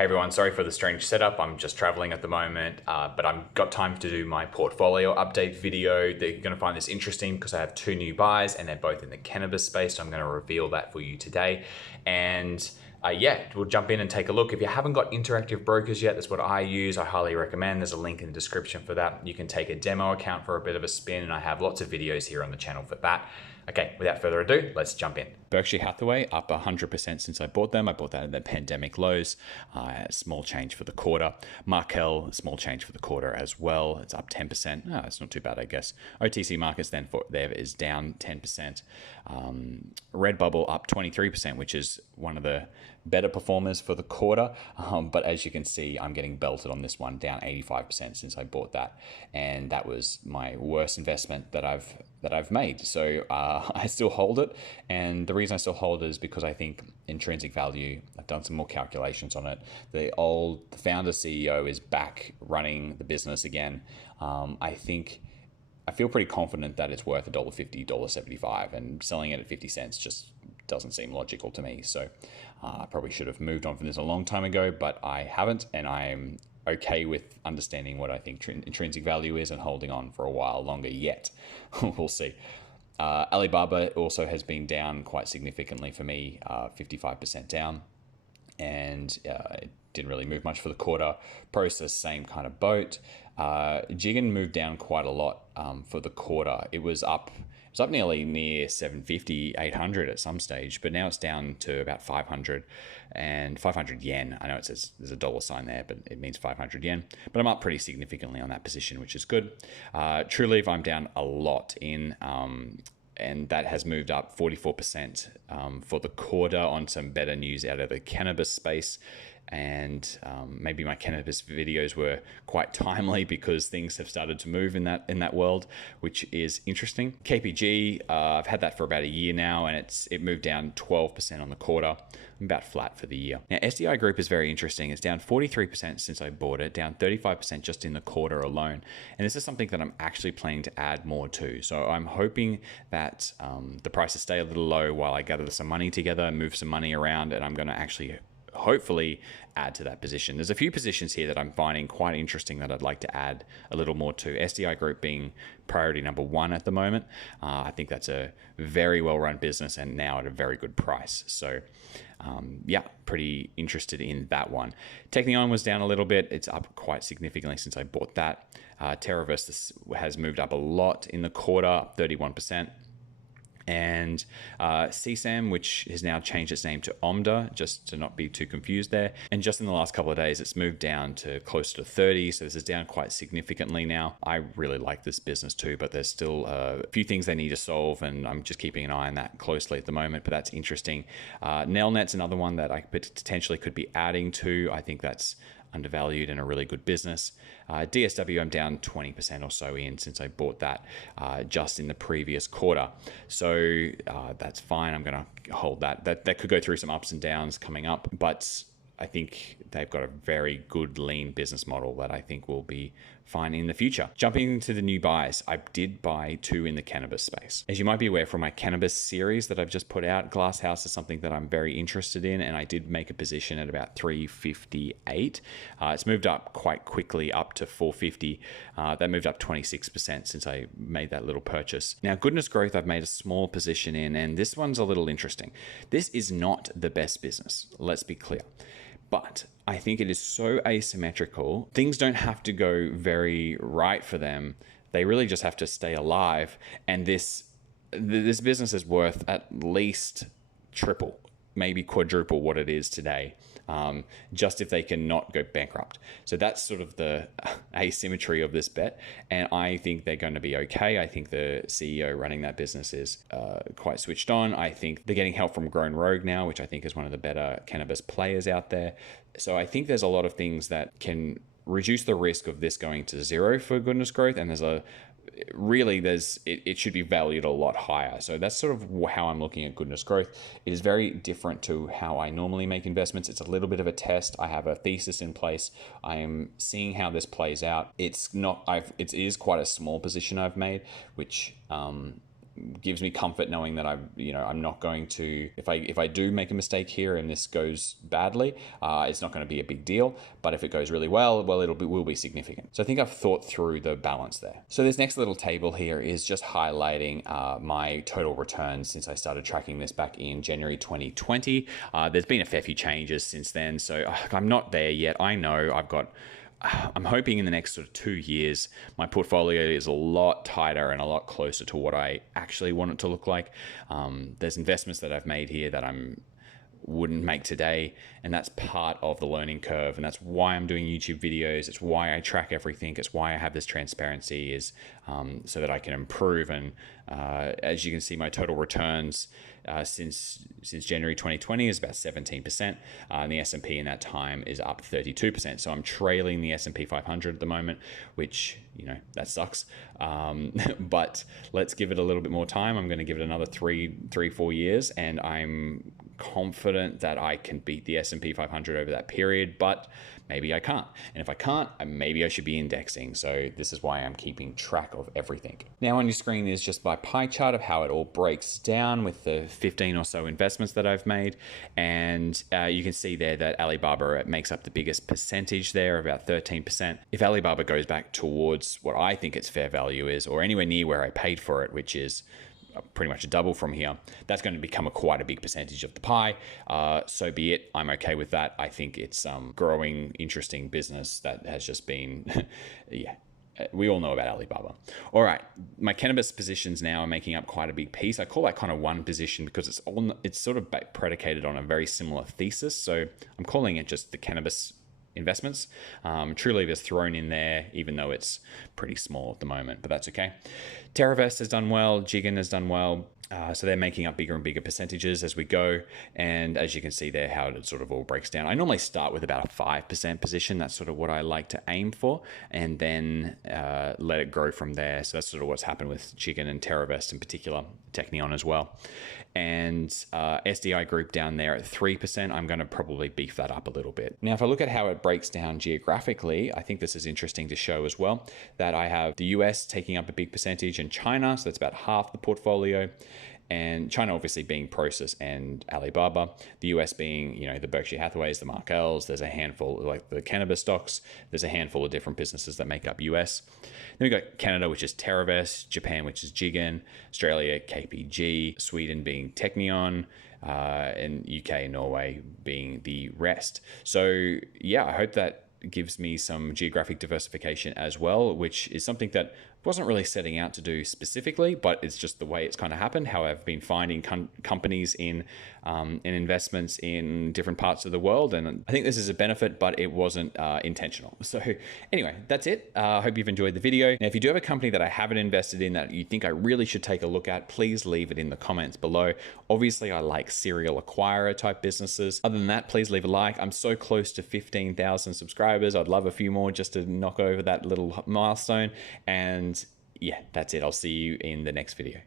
Hey everyone, sorry for the strange setup. I'm just traveling at the moment, but I've got time to do my portfolio update video. You're going to find this interesting because I have two new buys and they're both in the cannabis space. So I'm going to reveal that for you today. And yeah, we'll jump in and take a look. If you haven't got interactive brokers yet, that's what I use. I highly recommend. There's a link in the description for that. You can take a demo account for a bit of a spin, and I have lots of videos here on the channel for that. Okay, without further ado, let's jump in. Berkshire Hathaway up 100% since I bought them. I bought that at the pandemic lows. Small change for the quarter. Markel, small change for the quarter as well. It's up 10%. Oh, it's not too bad, I guess. OTC markets then for there is down 10%. Redbubble up 23%, which is one of the better performers for the quarter. But as you can see, I'm getting belted on this one, down 85% since I bought that. And that was my worst investment that I've made. So I still hold it. And the reason I still hold it is because I think intrinsic value, I've done some more calculations on it. The founder CEO is back running the business again. I feel pretty confident that it's worth $1.50, $1.75, and selling it at 50 cents just doesn't seem logical to me. So I probably should have moved on from this a long time ago, but I haven't, and I'm okay with understanding what I think intrinsic value is and holding on for a while longer yet. We'll see. Alibaba also has been down quite significantly for me, 55% down, and it didn't really move much for the quarter. Prosus, same kind of boat. Judgement moved down quite a lot for the quarter. It was up nearly near 750, 800 at some stage, but now it's down to about 500 and 500 yen. I know it says there's a dollar sign there, but it means 500 yen. But I'm up pretty significantly on that position, which is good. Trulieve, I'm down a lot in, and that has moved up 44% for the quarter on some better news out of the cannabis space. And maybe my cannabis videos were quite timely because things have started to move in that world, which is interesting. KPG, I've had that for about a year now, and it moved down 12% on the quarter. I'm about flat for the year. Now, SDI Group is very interesting. It's down 43% since I bought it, down 35% just in the quarter alone. And this is something that I'm actually planning to add more to. So I'm hoping that the prices stay a little low while I gather some money together and move some money around, and I'm going to actually hopefully add to that position. There's a few positions here that I'm finding quite interesting that I'd like to add a little more to. SDI Group being priority number one at the moment. I think that's a very well-run business and now at a very good price. So yeah, pretty interested in that one. Teqnion was down a little bit. It's up quite significantly since I bought that. Terravest has moved up a lot in the quarter, up 31%. And CSAM, which has now changed its name to Omda, just to not be too confused there. And just in the last couple of days, it's moved down to close to 30. So this is down quite significantly now. I really like this business too, but there's still a few things they need to solve, and I'm just keeping an eye on that closely at the moment, but that's interesting. Nelnet's another one that I potentially could be adding to. I think that's undervalued and a really good business. DSW, I'm down 20% or so in since I bought that just in the previous quarter. So that's fine. I'm going to hold that. That could go through some ups and downs coming up, but I think they've got a very good lean business model that I think will be fine in the future. Jumping into the new buys, I did buy two in the cannabis space. As you might be aware from my cannabis series that I've just put out, Glasshouse is something that I'm very interested in, and I did make a position at about 358. It's moved up quite quickly up to 450. That moved up 26% since I made that little purchase. Now, Goodness Growth, I've made a small position in, and this one's a little interesting. This is not the best business, let's be clear. But I think it is so asymmetrical. Things don't have to go very right for them. They really just have to stay alive. And this business is worth at least triple, maybe quadruple what it is today, just if they cannot go bankrupt. So that's sort of the asymmetry of this bet. And I think they're going to be okay. I think the CEO running that business is quite switched on. I think they're getting help from Grown Rogue now, which I think is one of the better cannabis players out there. So I think there's a lot of things that can reduce the risk of this going to zero for Goodness Growth. And it should be valued a lot higher. So that's sort of how I'm looking at Goodness Growth. It is very different to how I normally make investments. It's a little bit of a test. I have a thesis in place. I am seeing how this plays out. It is quite a small position I've made, which gives me comfort knowing that I'm not going to, if I do make a mistake here and this goes badly, it's not going to be a big deal. But if it goes really well, it will be significant. So I think I've thought through the balance there. So this next little table here is just highlighting my total returns since I started tracking this back in January 2020. There's been a fair few changes since then, so I'm not there yet. I know I'm hoping in the next sort of 2 years, my portfolio is a lot tighter and a lot closer to what I actually want it to look like. There's investments that I've made here that wouldn't make today, and that's part of the learning curve, and that's why I'm doing YouTube videos. It's why I track everything. It's why I have this transparency, is so that I can improve. And as you can see, my total returns since January 2020 is about 17%, and the S&P in that time is up 32%. So I'm trailing the S&P 500 at the moment, which, that sucks. But let's give it a little bit more time. I'm going to give it another 4 years, and I'm confident that I can beat the S&P 500 over that period, but maybe I can't. And if I can't, maybe I should be indexing. So this is why I'm keeping track of everything. Now on your screen is just my pie chart of how it all breaks down with the 15 or so investments that I've made. And you can see there that Alibaba makes up the biggest percentage there, about 13%. If Alibaba goes back towards what I think its fair value is, or anywhere near where I paid for it, which is pretty much a double from here, that's going to become quite a big percentage of the pie. So be it. I'm okay with that. I think it's growing, interesting business that has just been, yeah. We all know about Alibaba. All right, my cannabis positions now are making up quite a big piece. I call that kind of one position because it's sort of predicated on a very similar thesis. So I'm calling it just the cannabis investments. Trulieve is thrown in there, even though it's pretty small at the moment, but that's okay. Terravest has done well. Judgement has done well. So they're making up bigger and bigger percentages as we go. And as you can see there, how it sort of all breaks down. I normally start with about a 5% position. That's sort of what I like to aim for, and then let it grow from there. So that's sort of what's happened with Judgement and Terravest in particular, Teqnion as well. And SDI Group down there at 3%, I'm going to probably beef that up a little bit. Now, if I look at how it breaks down geographically, I think this is interesting to show as well, that I have the US taking up a big percentage and China, so that's about half the portfolio. And China obviously being Prosus and Alibaba, the US being, the Berkshire Hathaways, the Markels, there's a handful, like the cannabis stocks, there's a handful of different businesses that make up US. Then we got Canada, which is Terravest, Japan, which is Judgement, Australia, KPG, Sweden being Teqnion, and UK and Norway being the rest. So yeah, I hope that gives me some geographic diversification as well, which is something that wasn't really setting out to do specifically, but it's just the way it's kind of happened, how I've been finding companies in investments in different parts of the world. And I think this is a benefit, but it wasn't intentional. So anyway, that's it. I hope you've enjoyed the video. Now, if you do have a company that I haven't invested in that you think I really should take a look at, please leave it in the comments below. Obviously, I like serial acquirer type businesses. Other than that, please leave a like. I'm so close to 15,000 subscribers. I'd love a few more just to knock over that little milestone. And yeah, that's it. I'll see you in the next video.